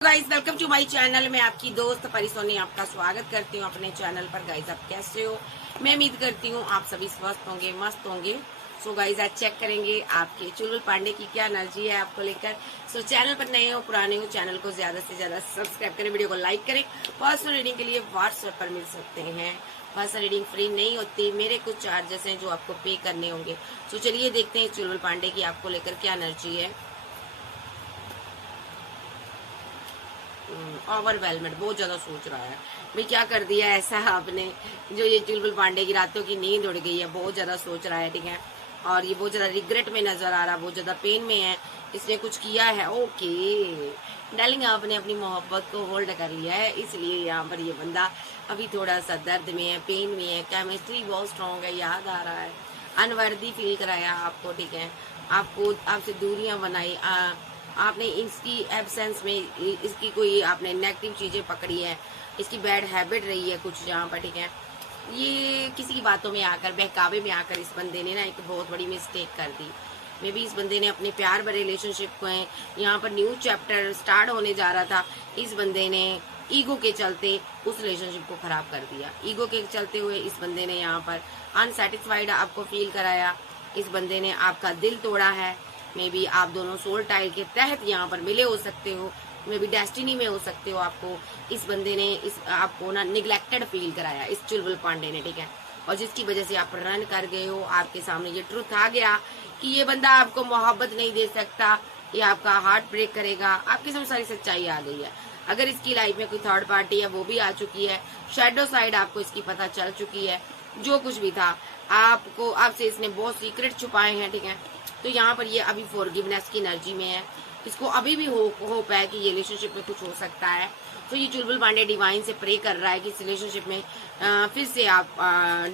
Guys welcome to my channel. मैं आपकी दोस्त परिसोनी आपका स्वागत करती हूँ अपने चैनल पर। गाइस आप कैसे हो? मैं उम्मीद करती हूँ आप सभी स्वस्थ होंगे, मस्त होंगे। सो गाइस आज चेक करेंगे आपके चुलबुल पांडे की क्या एनर्जी है आपको लेकर। सो चैनल पर नए हो पुराने हो, चैनल को ज्यादा से ज्यादा सब्सक्राइब करें, वीडियो को लाइक करें। पर्सनल रीडिंग के लिए व्हाट्सएप पर मिल सकते हैं। पर्सनल रीडिंग फ्री नहीं होती, मेरे कुछ चार्जेस हैं जो आपको पे करने होंगे। सो चलिए देखते हैं चुलबुल पांडे की आपको लेकर क्या एनर्जी है। ओवरवेलमेंट, बहुत ज्यादा सोच रहा है भाई क्या कर दिया ऐसा आपने जो ये चुलबुल पांडे की रातों की नींद उड़ गई है। बहुत ज्यादा सोच रहा है, ठीक है। और ये बहुत ज्यादा रिग्रेट में नजर आ रहा है, बहुत ज्यादा पेन में है। इसने कुछ किया है। ओके डार्लिंग, आपने अपनी मोहब्बत को होल्ड कर लिया है, इसलिए यहाँ पर ये बंदा अभी थोड़ा सा दर्द में है, पेन में है। केमिस्ट्री बहुत स्ट्रांग है, याद आ रहा है, अनवर्दी फील कराया आपको, ठीक है। आपको आपसे दूरियां बनाई, आपने इसकी एब्सेंस में इसकी कोई आपने नेगेटिव चीजें पकड़ी है, इसकी बैड हैबिट रही है कुछ यहाँ पर, ठीक है। ये किसी की बातों में आकर, बहकावे में आकर इस बंदे ने ना एक बहुत बड़ी मिस्टेक कर दी। मे बी इस बंदे ने अपने प्यार भरे रिलेशनशिप को यहाँ पर न्यू चैप्टर स्टार्ट होने जा रहा था, इस बंदे ने ईगो के चलते उस रिलेशनशिप को खराब कर दिया। ईगो के चलते हुए इस बंदे ने यहाँ पर अनसेटिस्फाइड आपको फील कराया। इस बंदे ने आपका दिल तोड़ा है। मे बी आप दोनों सोल टाइल के तहत यहाँ पर मिले हो सकते हो, मे बी डेस्टिनी में हो सकते हो। आपको इस बंदे ने इस आपको ना निग्लेक्टेड फील कराया, इस चुलबुल पांडे ने, ठीक है। और जिसकी वजह से आप रन कर गए हो, आपके सामने ये ट्रुथ आ गया कि ये बंदा आपको मोहब्बत नहीं दे सकता, ये आपका हार्ट ब्रेक करेगा। आपके सामने सारी सच्चाई आ गई है। अगर इसकी लाइफ में कोई थर्ड पार्टी है वो भी आ चुकी है, शेडो साइड आपको इसकी पता चल चुकी है। जो कुछ भी था आपको, आपसे इसने बहुत सीक्रेट छुपाए हैं, ठीक है। तो यहाँ पर ये अभी फॉरगिवनेस की एनर्जी में है। इसको अभी भी होप है कि ये रिलेशनशिप में कुछ हो सकता है। तो ये चुलबुल पांडे डिवाइन से प्रे कर रहा है कि इस रिलेशनशिप में फिर से आप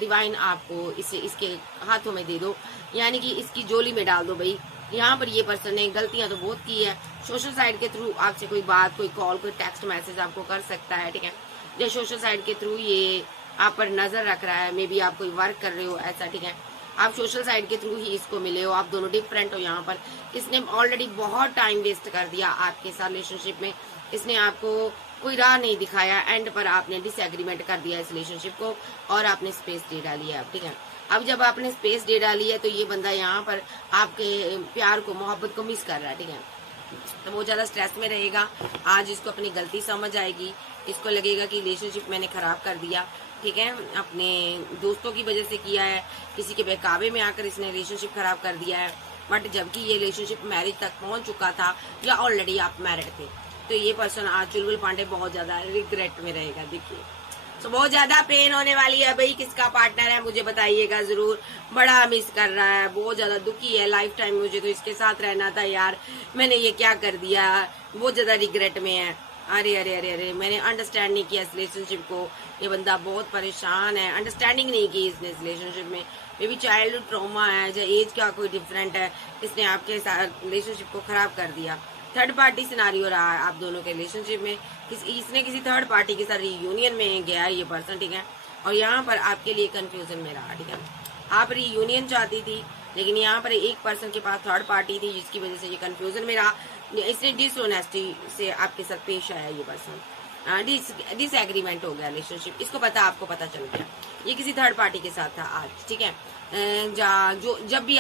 डिवाइन आपको इसे इसके हाथों में दे दो, यानी कि इसकी जोली में डाल दो भाई। यहाँ पर ये पर्सन ने गलतियां तो बहुत की है। सोशल साइड के थ्रू आपसे कोई बात, कोई कॉल, कोई टेक्स्ट मैसेज आपको कर सकता है, ठीक है। या सोशल साइड के थ्रू ये आप पर नजर रख रहा है, मे बी आप कोई वर्क कर रहे हो ऐसा, ठीक है। आप सोशल साइड के थ्रू ही इसको मिले हो, आप दोनों डिफरेंट हो। यहाँ पर इसने ऑलरेडी बहुत टाइम वेस्ट कर दिया आपके साथ रिलेशनशिप में। इसने आपको कोई राह नहीं दिखाया, एंड पर आपने डिसएग्रीमेंट कर दिया इस रिलेशनशिप को और आपने स्पेस दे डाली है, ठीक है। अब जब आपने स्पेस दे डाली है तो ये बंदा यहाँ पर आपके प्यार को, मोहब्बत को मिस कर रहा है, ठीक है। तो वो ज्यादा स्ट्रेस में रहेगा। आज इसको अपनी गलती समझ आएगी, इसको लगेगा कि रिलेशनशिप मैंने खराब कर दिया, ठीक है। अपने दोस्तों की वजह से किया है, किसी के बहकावे में आकर इसने रिलेशनशिप खराब कर दिया है। बट जबकि ये रिलेशनशिप मैरिज तक पहुंच चुका था या ऑलरेडी आप मैरिड थे, तो ये पर्सन आज चुलबुल पांडे बहुत ज्यादा रिग्रेट में रहेगा। देखिए तो बहुत ज्यादा पेन होने वाली है भाई। किसका पार्टनर है मुझे बताइएगा जरूर। बड़ा मिस कर रहा है, बहुत ज्यादा दुखी है। लाइफ टाइम मुझे तो इसके साथ रहना था यार, मैंने ये क्या कर दिया। बहुत ज्यादा रिग्रेट में है। अरे अरे अरे अरे, मैंने अंडरस्टैंड नहीं किया इस रिलेशनशिप को। ये बंदा बहुत परेशान है, अंडरस्टैंडिंग नहीं की इसने इस रिलेशनशिप में। मे बी चाइल्डहुड ट्रॉमा है, या एज का कोई डिफरेंट है, इसने आपके साथ रिलेशनशिप को खराब कर दिया। थर्ड पार्टी सिनारियो रहा है आप दोनों के रिलेशनशिप में। इसने किसी थर्ड पार्टी के साथ रीयूनियन में गया है ये पर्सन, ठीक है। और यहाँ पर आपके लिए कंफ्यूजन में रहा, ठीक है। आप रीयूनियन चाहती थी, लेकिन यहाँ पर एक पर्सन के पास थर्ड पार्टी थी, जिसकी वजह से ये कंफ्यूजन में रहा। इसने डिसऑनेस्टी से आपके साथ पेश आया ये पर्सन, डिसएग्रीमेंट हो गया रिलेशनशिप। इसको पता, आपको पता चल गया ये किसी थर्ड पार्टी के साथ था आज, ठीक है। जब भी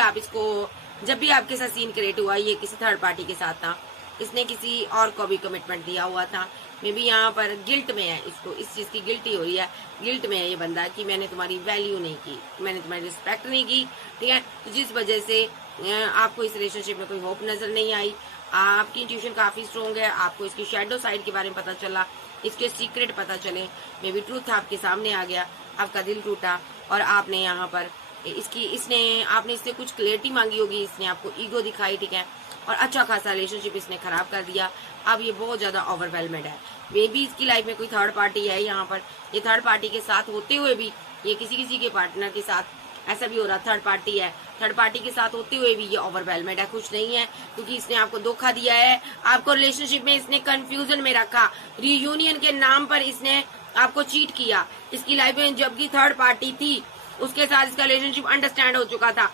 आपके साथ सीन क्रिएट हुआ, ये किसी थर्ड पार्टी के साथ था। इसने किसी और को भी कमिटमेंट दिया हुआ था। मे बी यहाँ पर गिल्ट में है, इसको इस चीज की गिल्टी हो रही है। गिल्ट में है ये बंदा कि मैंने तुम्हारी वैल्यू नहीं की, मैंने तुम्हारी रिस्पेक्ट नहीं की, ठीक है। तो जिस वजह से आपको इस रिलेशनशिप में कोई होप नजर नहीं आई। आपकी इंट्यूशन काफी स्ट्रोंग है, आपको इसकी शेडो साइड के बारे में पता चला, इसके सीक्रेट पता चले, मे बी ट्रूथ आपके सामने आ गया, आपका दिल टूटा और आपने यहाँ पर आपने इससे कुछ क्लियरिटी मांगी होगी, इसने आपको ईगो दिखाई, ठीक है। और अच्छा खासा रिलेशनशिप इसने खराब कर दिया। अब ये बहुत ज्यादा ओवरवेलमेड है। मे बी इसकी लाइफ में कोई थर्ड पार्टी है यहाँ पर। ये थर्ड पार्टी के साथ होते हुए भी, ये किसी के पार्टनर के साथ ऐसा भी हो रहा, थर्ड पार्टी है, थर्ड पार्टी के साथ होते हुए भी ये ओवरवेलमेड है, खुश नहीं है, क्योंकि इसने आपको धोखा दिया है। आपको रिलेशनशिप में इसने कंफ्यूजन में रखा, रीयूनियन के नाम पर इसने आपको चीट किया। इसकी लाइफ में जबकि थर्ड पार्टी थी, उसके साथ इसका रिलेशनशिप अंडरस्टैंड हो चुका था,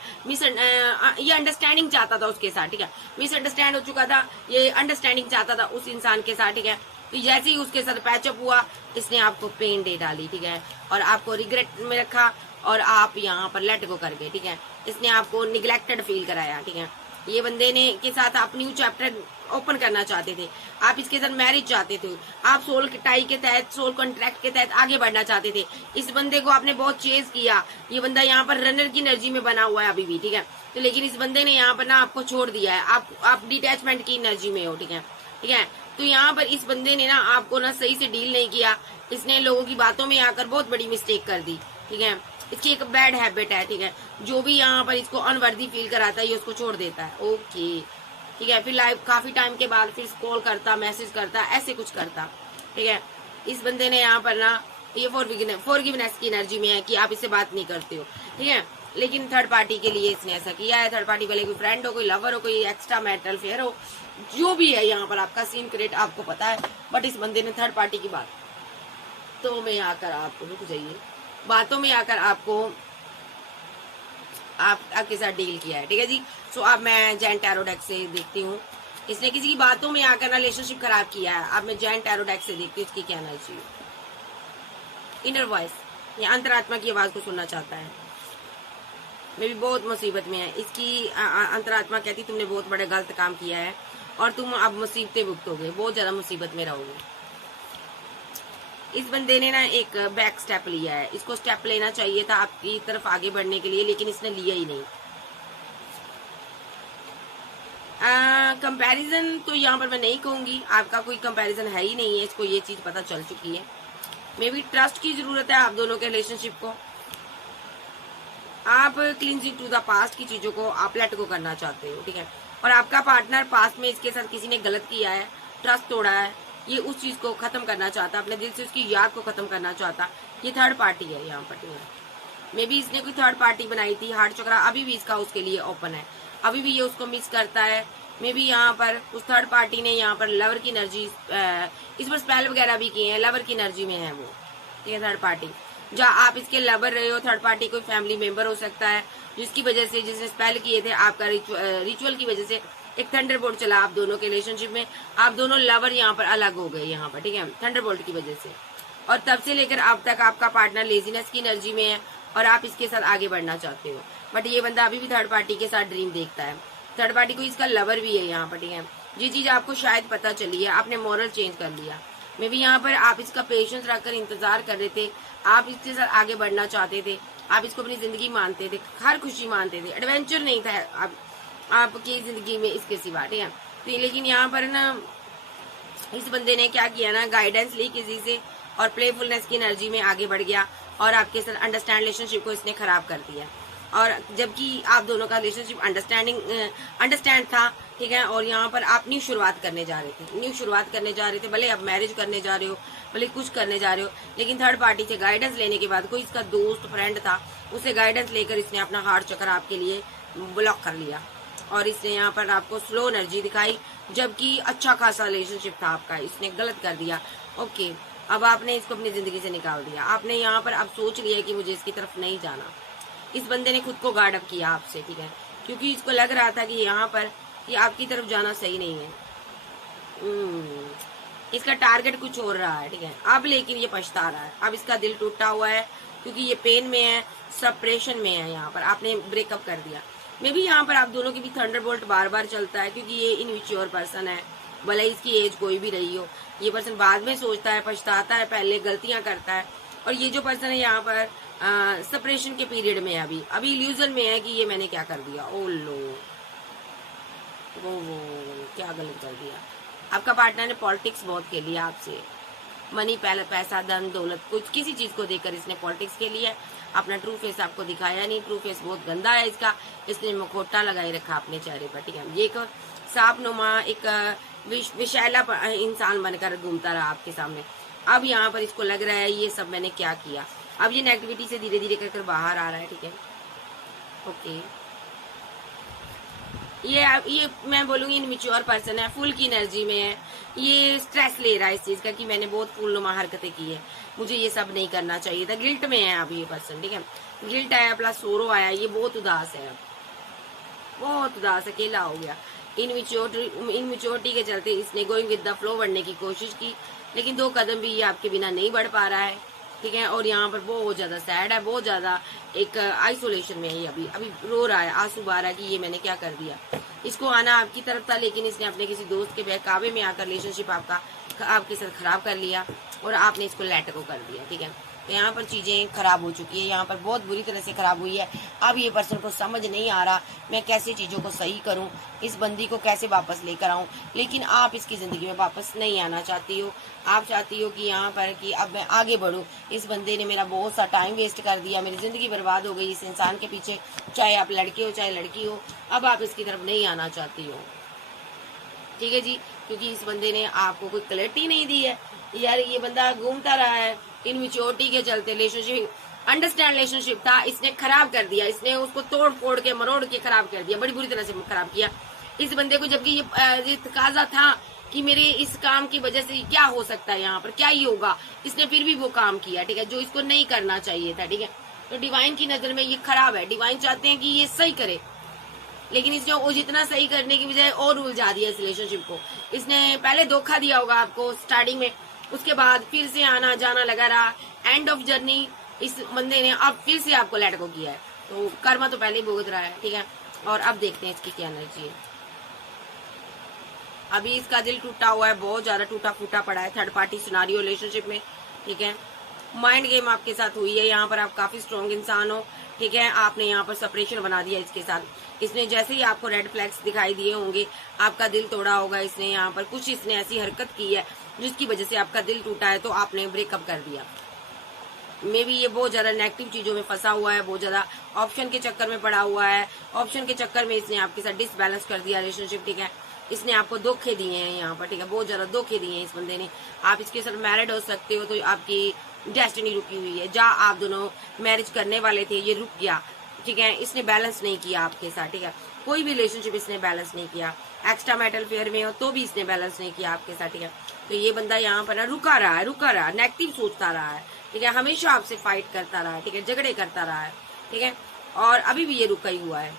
ये अंडरस्टैंडिंग चाहता था उसके साथ, ठीक है, मिसअंडरस्टैंड हो चुका था, ये अंडरस्टैंडिंग चाहता था उस इंसान के साथ, ठीक है। तो जैसे ही उसके साथ पैचअप हुआ, इसने आपको पेन दे डाली, ठीक है, और आपको रिग्रेट में रखा, और आप यहाँ पर लेट गो कर गए, ठीक है। इसने आपको निग्लेक्टेड फील कराया, ठीक है। ये बंदे ने के साथ आप न्यू चैप्टर ओपन करना चाहते थे, आप इसके साथ मैरिज चाहते थे, आप सोल टाई के तहत, सोल कॉन्ट्रैक्ट के तहत आगे बढ़ना चाहते थे। इस बंदे को आपने बहुत चेज किया, ये बंदा यहाँ पर रनर की एनर्जी में बना हुआ है अभी भी, ठीक है। तो लेकिन इस बंदे ने यहाँ पर ना आपको छोड़ दिया है, आप डिटैचमेंट की एनर्जी में हो, ठीक है, ठीक है। तो यहाँ पर इस बंदे ने ना आपको ना सही से डील नहीं किया, इसने लोगों की बातों में आकर बहुत बड़ी मिस्टेक कर दी, ठीक है। इसकी एक बैड हैबिट है, ठीक है, जो भी यहाँ पर इसको अनवर्दी फील कराता है ये उसको छोड़ देता है, ओके, ठीक है। फिर लाइव काफी टाइम के बाद फिर कॉल करता, मैसेज करता, ऐसे कुछ करता, ठीक है। इस बंदे ने यहाँ पर ना ये फॉरगिवनेस की एनर्जी में है कि आप इससे बात नहीं करते हो, ठीक है। लेकिन थर्ड पार्टी के लिए इसने ऐसा किया है। थर्ड पार्टी वाले कोई फ्रेंड हो, कोई लवर हो, कोई एक्स्ट्रा मैरिटल फेयर हो, जो भी है यहाँ पर आपका सीन क्रिएट आपको पता है, बट इस बंदे ने थर्ड पार्टी की बात तो में आकर आपको रुक जाइए, बातों में आकर आपको आपके साथ डील किया है, ठीक है जी। सो अब मैं जैन टैरो डेक से देखती हूँ, इसने किसी की बातों में आकर ना रिलेशनशिप खराब किया है। अब मैं जैन टैरो डेक से देखती हूँ इसकी क्या एनर्जी है। इनर वॉइस, ये अंतरात्मा की आवाज को सुनना चाहता है, मैं भी बहुत मुसीबत में है। इसकी अंतरात्मा कहती तुमने बहुत बड़े गलत काम किया है और तुम अब मुसीबतें भुगतोगे, बहुत ज्यादा मुसीबत में रहोगे। इस बंदे ने ना एक बैक स्टेप लिया है, इसको स्टेप लेना चाहिए था आपकी तरफ आगे बढ़ने के लिए, लेकिन इसने लिया ही नहीं। कंपैरिजन तो यहाँ पर मैं नहीं कहूंगी, आपका कोई कंपैरिजन है ही नहीं है, इसको ये चीज पता चल चुकी है। मे बी ट्रस्ट की जरूरत है आप दोनों के रिलेशनशिप को, आप क्लींजिंग टू द पास्ट की चीजों को आप लेट गो करना चाहते हो, ठीक है। और आपका पार्टनर पास्ट में इसके साथ किसी ने गलत किया है, ट्रस्ट तोड़ा है, ये उस चीज को खत्म करना चाहता, अपने दिल से उसकी याद को खत्म करना चाहता। ये थर्ड पार्टी है यहाँ पर, मे बी इसने कोई थर्ड पार्टी बनाई थी। हार्ट चक्रा अभी भी इसका उसके लिए ओपन है, अभी भी ये उसको मिस करता है। मे बी यहाँ पर उस थर्ड पार्टी ने यहाँ पर लवर की एनर्जी, इस पर स्पेल वगैरह भी किए हैं, लवर की एनर्जी में है वो, ठीक है। थर्ड पार्टी जहाँ आप इसके लवर रहे हो, थर्ड पार्टी कोई फैमिली मेंबर हो सकता है, जिसकी वजह से, जिसने स्पेल किए थे आपका रिचुअल की वजह से एक थंडरबोल्ट चला आप दोनों के रिलेशनशिप में, आप दोनों लवर यहाँ पर अलग हो गए यहाँ पर, ठीक है, थंडरबोल्ट की वजह से। और तब से लेकर अब तक आपका पार्टनर लेजीनेस की एनर्जी में है और आप इसके साथ आगे बढ़ना चाहते हो, बट ये बंदा अभी भी थर्ड पार्टी के साथ ड्रीम देखता है। थर्ड पार्टी को इसका लवर भी है यहाँ पर, ठीक है। जी चीज आपको शायद पता चली है, आपने मॉरल चेंज कर लिया। मे बी यहाँ पर आप इसका पेशेंस रखकर इंतजार कर रहे थे, आप इसके साथ आगे बढ़ना चाहते थे, आप इसको अपनी जिंदगी मानते थे, हर खुशी मानते थे, एडवेंचर नहीं था आपकी जिंदगी में इसके सिवा, ठीक है। तो लेकिन यहाँ पर ना इस बंदे ने क्या किया ना, गाइडेंस ली किसी से और प्लेफुलनेस की एनर्जी में आगे बढ़ गया और आपके साथ अंडरस्टैंड रिलेशनशिप को इसने खराब कर दिया। और जबकि आप दोनों का रिलेशनशिप अंडरस्टैंड था, ठीक है, और यहाँ पर आप न्यू शुरुआत करने जा रहे थे, भले आप मैरिज करने जा रहे हो, भले कुछ करने जा रहे हो, लेकिन थर्ड पार्टी से गाइडेंस लेने के बाद, कोई इसका दोस्त फ्रेंड था, उसे गाइडेंस लेकर इसने अपना हार्ट चक्र आपके लिए ब्लॉक कर लिया और इसने यहाँ पर आपको स्लो एनर्जी दिखाई, जबकि अच्छा खासा रिलेशनशिप था आपका, इसने गलत कर दिया। ओके, अब आपने इसको अपनी जिंदगी से निकाल दिया, आपने यहाँ पर अब सोच लिया कि मुझे इसकी तरफ नहीं जाना। इस बंदे ने खुद को गार्ड अप किया आपसे, ठीक है, क्योंकि इसको लग रहा था कि यहाँ पर कि आपकी तरफ जाना सही नहीं है। इसका टारगेट कुछ और रहा है, ठीक है। अब लेकिन ये पछता रहा है, अब इसका दिल टूटा हुआ है क्योंकि ये पेन में है, सप्रेशन में है, यहाँ पर आपने ब्रेकअप कर दिया। मे बी यहाँ पर आप दोनों के भी थंडरबोल्ट बार बार चलता है क्योंकि ये इनमेच्योर पर्सन है, भले इसकी एज कोई भी रही हो, ये पर्सन बाद में सोचता है, पछताता है, पहले गलतियां करता है। और ये जो पर्सन है यहाँ पर सेपरेशन के पीरियड में है, अभी इल्यूजन में है कि ये मैंने क्या कर दिया, ओ लो वो क्या गलत कर दिया। आपका पार्टनर ने पॉलिटिक्स बहुत खेली है आपसे, मनी, पैसा, धन, दौलत, कुछ किसी चीज को देकर इसने पॉलिटिक्स खेली है। अपना ट्रू फेस आपको दिखाया नहीं, ट्रू फेस बहुत गंदा है इसका, इसने मुखौटा लगाए रखा अपने चेहरे पर, ठीक है। ये एक सांप नुमा, एक विशैला इंसान बनकर घूमता रहा आपके सामने। अब यहाँ पर इसको लग रहा है ये सब मैंने क्या किया। अब ये नेगेटिविटी से धीरे धीरे कर बाहर आ रहा है, ठीक है। ओके, ये मैं बोलूंगी इनमेच्योर पर्सन है, फुल की एनर्जी में है, ये स्ट्रेस ले रहा है इस चीज का कि मैंने बहुत फूलनुमा हरकतें की है, मुझे ये सब नहीं करना चाहिए था। गिल्ट में है अभी ये पर्सन, ठीक है। गिल्ट आया प्लस सोरो आया, ये बहुत उदास है, बहुत उदास अकेला हो गया। इनमेच्योरिटी के चलते इसने गोइंग विद द फ्लो बढ़ने की कोशिश की, लेकिन 2 कदम भी ये आपके बिना नहीं बढ़ पा रहा है, ठीक है। और यहाँ पर बहुत ज्यादा सैड है, बहुत ज्यादा एक आइसोलेशन में है ये, अभी अभी रो रहा है, आंसू बहा रहा है कि ये मैंने क्या कर दिया। इसको आना आपकी तरफ था, लेकिन इसने अपने किसी दोस्त के बहकावे में आकर रिलेशनशिप आपके साथ खराब कर लिया और आपने इसको लेट को कर दिया, ठीक है। तो यहाँ पर चीजें खराब हो चुकी है, यहाँ पर बहुत बुरी तरह से खराब हुई है। अब ये पर्सन को समझ नहीं आ रहा मैं कैसे चीजों को सही करूं, इस बंदी को कैसे वापस लेकर आऊं। लेकिन आप इसकी जिंदगी में वापस नहीं आना चाहती हो, आप चाहती हो कि यहाँ पर कि अब मैं आगे बढ़ूं। इस बंदे ने मेरा बहुत सा टाइम वेस्ट कर दिया, मेरी जिंदगी बर्बाद हो गई इस इंसान के पीछे, चाहे आप लड़के हो चाहे लड़की हो। अब आप इसकी तरफ नहीं आना चाहती हो, ठीक है जी, क्योंकि इस बंदे ने आपको कोई क्लैरिटी नहीं दी है। यार ये बंदा घूमता रहा है इनमेच्योरिटी के चलते, रिलेशनशिप अंडरस्टैंड रिलेशनशिप था, इसने खराब कर दिया, इसने उसको तोड़ फोड़ के मरोड़ के खराब कर दिया, बड़ी बुरी तरह से खराब किया इस बंदे को। जबकि ये तकाजा था कि मेरे इस काम की वजह से क्या हो सकता है, यहाँ पर क्या ही होगा, इसने फिर भी वो काम किया, ठीक है, जो इसको नहीं करना चाहिए था, ठीक है। तो डिवाइन की नजर में ये खराब है, डिवाइन चाहते हैं कि ये सही करे, लेकिन इसने वो जितना सही करने की बजाय और उलझा दिया इस रिलेशनशिप को। इसने पहले धोखा दिया होगा आपको स्टार्टिंग में, उसके बाद फिर से आना जाना लगा रहा, एंड ऑफ जर्नी इस बंदे ने अब फिर से आपको लेट को किया है। तो कर्मा तो पहले ही भुगत रहा है, ठीक है। और अब देखते हैं इसकी क्या एनर्जी है। अभी इसका दिल टूटा हुआ है, बहुत ज्यादा टूटा फूटा पड़ा है थर्ड पार्टी सिनारियो रिलेशनशिप में, ठीक है। माइंड गेम आपके साथ हुई है, यहाँ पर आप काफी स्ट्रॉन्ग इंसान हो, ठीक है। आपने यहाँ पर सेपरेशन बना दिया इसके साथ। इसने जैसे ही आपको रेड फ्लैग्स दिखाई दिए होंगे, आपका दिल तोड़ा होगा इसने, यहाँ पर कुछ इसने ऐसी हरकत की है जिसकी वजह से आपका दिल टूटा है, तो आपने ब्रेकअप कर दिया। मे भी ये बहुत ज्यादा नेगेटिव चीजों में फंसा हुआ है, बहुत ज्यादा ऑप्शन के चक्कर में पड़ा हुआ है, ऑप्शन के चक्कर में इसने आपके साथ डिसबैलेंस कर दिया रिलेशनशिप, ठीक है। इसने आपको धोखे दिए हैं यहाँ पर, ठीक है, बहुत ज्यादा धोखे दिए हैं इस बंदे ने। आप इसके साथ मैरिड हो सकते हो, तो आपकी डेस्टिनी रुकी हुई है, जहाँ आप दोनों मैरिज करने वाले थे ये रुक गया, ठीक है। इसने बैलेंस नहीं किया आपके साथ, ठीक है, कोई भी रिलेशनशिप इसने बैलेंस नहीं किया। एक्स्ट्रा मैरिटल अफेयर में हो तो भी इसने बैलेंस नहीं किया आपके साथ, ठीक है। तो ये बंदा यहाँ पर रुका रहा, नेगेटिव सोचता रहा है, ठीक है, हमेशा आपसे फाइट करता रहा है, ठीक है, झगड़े करता रहा है, ठीक है। और अभी भी ये रुका ही हुआ है,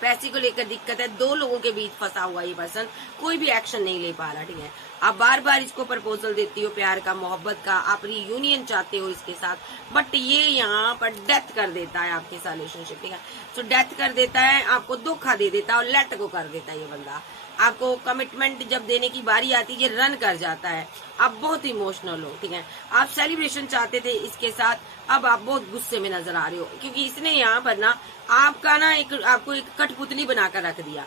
पैसे को लेकर दिक्कत है, 2 लोगों के बीच फंसा हुआ ये पर्सन, कोई भी एक्शन नहीं ले पा रहा, ठीक है। आप बार बार इसको प्रपोजल देती हो प्यार का, मोहब्बत का, आप रियूनियन चाहते हो इसके साथ, बट ये यहाँ पर डेथ कर देता है आपके साथ रिलेशनशिप, ठीक है। तो डेथ कर देता है, आपको धोखा दे देता है और लेट को कर देता है ये बंदा। आपको कमिटमेंट जब देने की बारी आती है ये रन कर जाता है। आप बहुत इमोशनल हो, ठीक है, आप सेलिब्रेशन चाहते थे इसके साथ, अब आप बहुत गुस्से में नजर आ रहे हो, क्योंकि इसने यहाँ पर ना आपका ना आपको एक कठपुतली बनाकर रख दिया।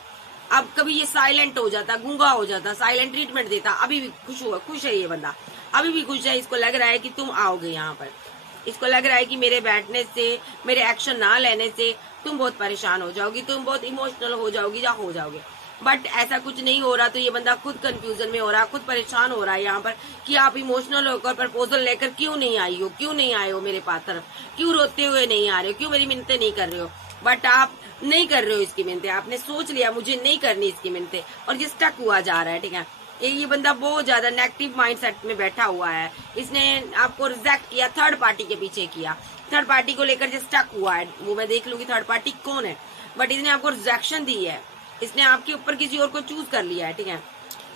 अब कभी ये साइलेंट हो जाता, गूंगा हो जाता, साइलेंट ट्रीटमेंट देता, अभी भी खुश है ये बंदा, अभी भी खुश है। इसको लग रहा है कि तुम आओगे यहाँ पर, इसको लग रहा है कि मेरे बैठने से, मेरे एक्शन ना लेने से तुम बहुत परेशान हो जाओगी, तुम बहुत इमोशनल हो जाओगी या हो जाओगे, बट ऐसा कुछ नहीं हो रहा। तो ये बंदा खुद कंफ्यूजन में हो रहा है, खुद परेशान हो रहा है यहाँ पर कि आप इमोशनल होकर प्रपोजल लेकर क्यों नहीं आई हो, क्यों नहीं आए हो मेरे पास तरफ, क्यों रोते हुए नहीं आ रहे हो, क्यों मेरी मिन्नतें नहीं कर रहे हो। बट आप नहीं कर रहे हो इसकी मिन्नतें, आपने सोच लिया मुझे नहीं करनी इसकी मिन्नतें, और ये स्टक हुआ जा रहा है, ठीक है। ये बंदा बहुत ज्यादा नेगेटिव माइंडसेट में बैठा हुआ है, इसने आपको रिजेक्ट किया, थर्ड पार्टी के पीछे किया, थर्ड पार्टी को लेकर जो स्टक हुआ है वो मैं देख लूंगी थर्ड पार्टी कौन है, बट इसने आपको रिजेक्शन दी है, इसने आपके ऊपर किसी और को चूज कर लिया है, ठीक है।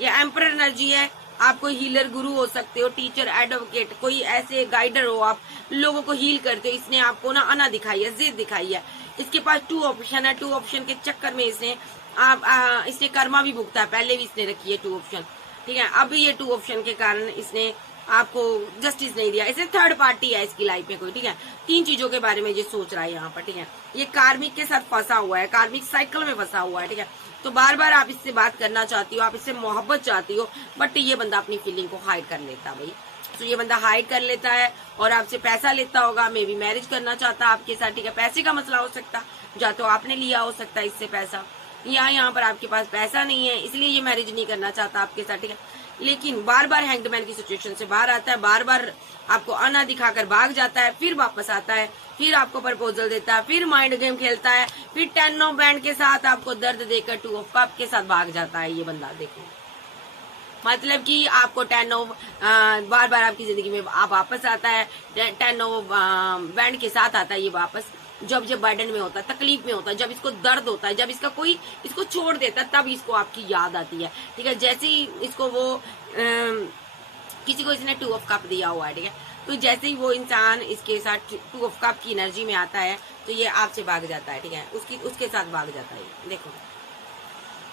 ये एम्परर एनर्जी है, आप कोई हीलर गुरु हो सकते हो, टीचर, एडवोकेट, कोई ऐसे गाइडर हो, आप लोगों को हील करते हो। इसने आपको ना अना दिखाई है, जिद दिखाई है, इसके पास 2 ऑप्शन है, 2 ऑप्शन के चक्कर में इसने इसने कर्मा भी भुगता है, पहले भी इसने रखी है 2 ऑप्शन, ठीक है। अभी ये 2 ऑप्शन के कारण इसने आपको जस्टिस नहीं दिया, इसे थर्ड पार्टी है इसकी लाइफ में कोई, ठीक है। 3 चीजों के बारे में ये सोच रहा है यहाँ पर, ठीक है। ये कार्मिक के साथ फंसा हुआ है, कार्मिक साइकिल में फंसा हुआ है, ठीक है। तो बार बार आप इससे बात करना चाहती हो, आप इससे मोहब्बत चाहती हो, बट ये बंदा अपनी फीलिंग को हाइड कर लेता है भाई। तो ये बंदा हाइड कर लेता है और आपसे पैसा लेता होगा, मे बी मैरिज करना चाहता है आपके साथ, ठीक है। पैसे का मसला हो सकता, या तो आपने लिया हो सकता है इससे पैसा, या यहाँ पर आपके पास पैसा नहीं है इसलिए ये मैरिज नहीं करना चाहता आपके साथ, ठीक है। लेकिन बार बार हैंगड की सिचुएशन से बाहर आता है, बार बार आपको आना दिखाकर भाग जाता है, फिर वापस आता है, फिर आपको प्रपोजल देता है, फिर माइंड गेम खेलता है, फिर 10 ऑफ बैंड के साथ आपको दर्द देकर 2 ऑफ कप के साथ भाग जाता है ये बंदा। देखो मतलब कि आपको 10 ऑफ बार बार आपकी जिंदगी में आप वापस आता है, 10 ऑफ बैंड के साथ आता है ये वापस, जब बर्डन में होता है, तकलीफ में होता है, जब इसको दर्द होता है, जब इसका कोई इसको छोड़ देता है, तब इसको आपकी याद आती है। ठीक है, जैसे ही इसको वो किसी को इसने 2 ऑफ कप दिया हुआ है, ठीक है, तो जैसे ही वो इंसान इसके साथ 2 ऑफ कप की एनर्जी में आता है तो ये आपसे भाग जाता है। ठीक है, उसके साथ भाग जाता है। देखो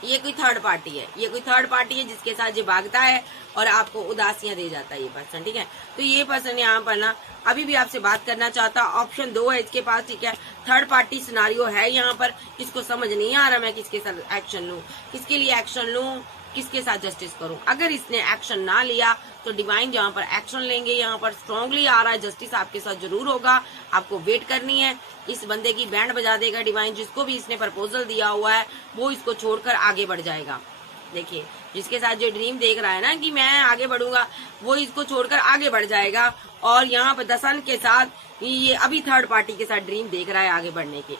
ये कोई थर्ड पार्टी है, ये कोई थर्ड पार्टी है जिसके साथ ये भागता है और आपको उदासियां दे जाता है ये पर्सन। ठीक है, तो ये पर्सन यहाँ पर ना अभी भी आपसे बात करना चाहता, ऑप्शन 2 है इसके पास। ठीक है, थर्ड पार्टी सिनारियो है यहाँ पर, इसको समझ नहीं आ रहा मैं किसके साथ एक्शन लूं, किसके लिए एक्शन लूं, किसके साथ जस्टिस करूं। अगर इसने एक्शन ना लिया तो डिवाइन यहाँ पर एक्शन लेंगे, यहाँ पर स्ट्रांगली आ रहा है, जस्टिस आपके साथ जरूर होगा। आपको वेट करनी है, इस बंदे की बैंड बजा देगा डिवाइन। जिसको भी इसने प्रपोजल दिया हुआ है वो इसको छोड़कर आगे बढ़ जाएगा। देखिए जिसके साथ जो ड्रीम देख रहा है ना कि मैं आगे बढ़ूंगा, वो इसको छोड़कर आगे बढ़ जाएगा। और यहाँ पर दसन के साथ ये अभी थर्ड पार्टी के साथ ड्रीम देख रहा है आगे बढ़ने के।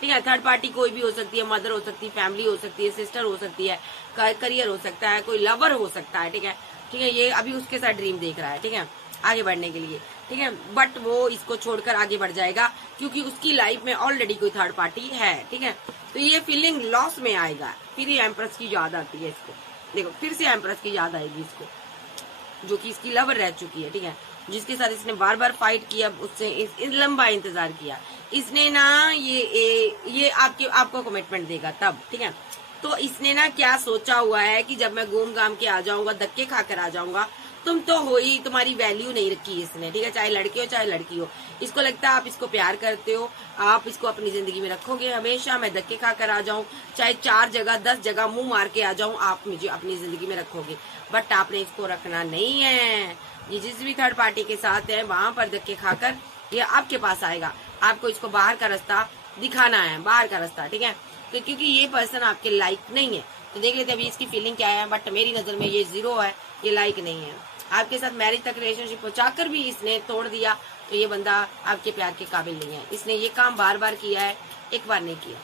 ठीक है, थर्ड पार्टी कोई भी हो सकती है, मदर हो सकती है, फैमिली हो सकती है, सिस्टर हो सकती है, करियर हो सकता है, कोई लवर हो सकता है। ठीक है, ठीक है, ये अभी उसके साथ ड्रीम देख रहा है। ठीक है, आगे बढ़ने के लिए। ठीक है, बट वो इसको छोड़कर आगे बढ़ जाएगा क्योंकि उसकी लाइफ में ऑलरेडी कोई थर्ड पार्टी है। ठीक है, तो ये फीलिंग लॉस में आएगा। फिर ये एम्प्रेस की याद आती है इसको। देखो फिर से एम्प्रेस की याद आएगी इसको, जो कि इसकी लवर रह चुकी है। ठीक है, जिसके साथ इसने बार बार फाइट किया, उससे लंबा इंतजार किया इसने ना, ये आपको कमिटमेंट देगा तब। ठीक है, तो इसने ना क्या सोचा हुआ है कि जब मैं घूम घाम के आ जाऊंगा, धक्के खाकर आ जाऊंगा, तुम तो हो ही, तुम्हारी वैल्यू नहीं रखी इसने। ठीक है, चाहे लड़के हो चाहे लड़की हो, इसको लगता है आप इसको प्यार करते हो, आप इसको अपनी जिंदगी में रखोगे हमेशा। मैं धक्के खाकर आ जाऊं, चाहे 4 जगह 10 जगह मुंह मार के आ जाऊं, आप मुझे अपनी जिंदगी में रखोगे। बट आपने इसको रखना नहीं है। ये जिस भी थर्ड पार्टी के साथ है वहां पर धक्के खाकर ये आपके पास आएगा। आपको इसको बाहर का रास्ता दिखाना है, बाहर का रास्ता। ठीक है, तो क्योंकि ये पर्सन आपके लाइक नहीं है। तो देख लेते अभी इसकी फीलिंग क्या है। बट मेरी नजर में ये 0 है, ये लाइक नहीं है। आपके साथ मैरिज तक रिलेशनशिप पहुंचाकर भी इसने तोड़ दिया, तो ये बंदा आपके प्यार के काबिल नहीं है। इसने ये काम बार बार किया है, एक बार नहीं किया।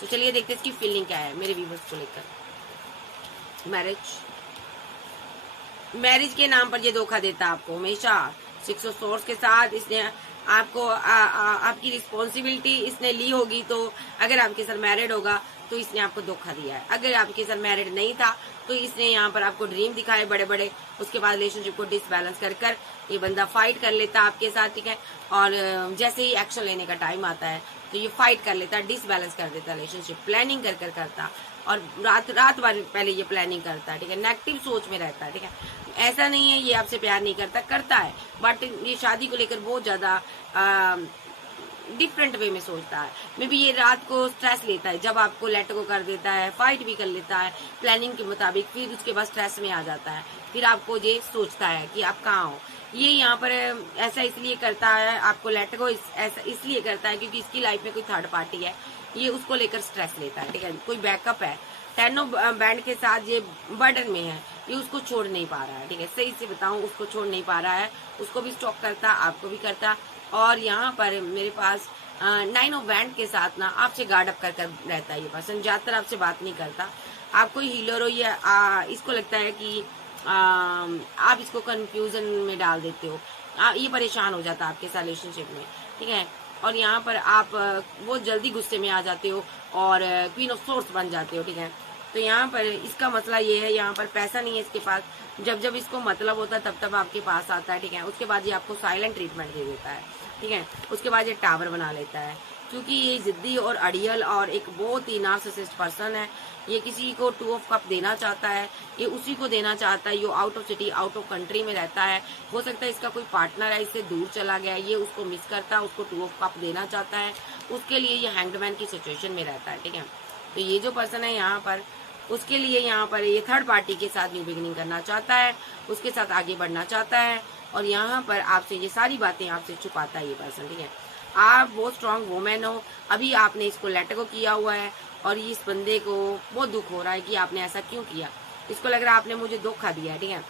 तो चलिए देखते इसकी फीलिंग क्या है मेरे व्यूअर्स को लेकर। मैरिज के नाम पर ये धोखा देता है आपको हमेशा। 6 ऑफ सोर्स के साथ इसने आपको आपकी रिस्पॉन्सिबिलिटी इसने ली होगी। तो अगर आपके साथ मैरिड होगा तो इसने आपको धोखा दिया है। अगर आपके साथ मैरिड नहीं था तो इसने यहाँ पर आपको ड्रीम दिखाए बड़े बड़े, उसके बाद रिलेशनशिप को डिसबैलेंस कर ये बंदा फाइट कर लेता आपके साथ। ठीक है, और जैसे ही एक्शन लेने का टाइम आता है तो ये फाइट कर लेता, डिसबैलेंस कर देता रिलेशनशिप, प्लानिंग कर करता, और रात भर पहले ये प्लानिंग करता है। ठीक है, नेगेटिव सोच में रहता है। ठीक है, ऐसा नहीं है ये आपसे प्यार नहीं करता है, बट ये शादी को लेकर बहुत ज्यादा डिफरेंट वे में सोचता है। मे बी ये रात को स्ट्रेस लेता है, जब आपको लेट गो कर देता है, फाइट भी कर लेता है प्लानिंग के मुताबिक, फिर उसके बाद स्ट्रेस में आ जाता है, फिर आपको ये सोचता है कि आप कहाँ हो। ये यहाँ पर ऐसा इसलिए करता है, आपको लेट गो ऐसा इसलिए करता है क्योंकि इसकी लाइफ में कोई थर्ड पार्टी है, ये उसको लेकर स्ट्रेस लेता है। ठीक है, कोई बैकअप है। 10 ऑफ बैंड के साथ ये बर्डन में है, ये उसको छोड़ नहीं पा रहा है। ठीक है, सही से बताऊं, उसको छोड़ नहीं पा रहा है, उसको भी स्टॉक करता, आपको भी करता। और यहाँ पर मेरे पास 9 ऑफ बैंड के साथ ना आपसे गार्ड अप कर रहता है ये पर्सन, ज्यादातर आपसे बात नहीं करता। आप कोई हीलर हो या इसको लगता है कि आप इसको कंफ्यूजन में डाल देते हो, ये परेशान हो जाता है आपके साथ रिलेशनशिप में। ठीक है, और यहाँ पर आप बहुत जल्दी गुस्से में आ जाते हो और क्वीन ऑफ सोर्स बन जाते हो। ठीक है, तो यहाँ पर इसका मसला ये है, यहाँ पर पैसा नहीं है इसके पास। जब इसको मतलब होता है तब आपके पास आता है। ठीक है, उसके बाद ये आपको साइलेंट ट्रीटमेंट दे देता है। ठीक है, उसके बाद ये टावर बना लेता है क्योंकि ये जिद्दी और अड़ियल और एक बहुत ही नार्सिसिस्ट पर्सन है। ये किसी को 2 ऑफ कप देना चाहता है, ये उसी को देना चाहता है। ये out of city, out of country में रहता है। हो सकता है इसका कोई पार्टनर है, इससे दूर चला गया, ये उसको मिस करता है, उसको 2 ऑफ कप देना चाहता है। उसके लिए ये हैंगडमैन की सिचुएशन में रहता है। ठीक है, तो ये जो पर्सन है यहाँ पर, उसके लिए यहाँ पर ये थर्ड पार्टी के साथ न्यू बिगिनिंग करना चाहता है, उसके साथ आगे बढ़ना चाहता है। और यहाँ पर आपसे ये सारी बातें आपसे छुपाता है ये पर्सन। ठीक है, आप बहुत स्ट्रांग वुमेन हो, अभी आपने इसको लेट गो किया हुआ है और इस बंदे को बहुत दुख हो रहा है कि आपने ऐसा क्यों किया। इसको लग रहा है आपने मुझे धोखा दिया है,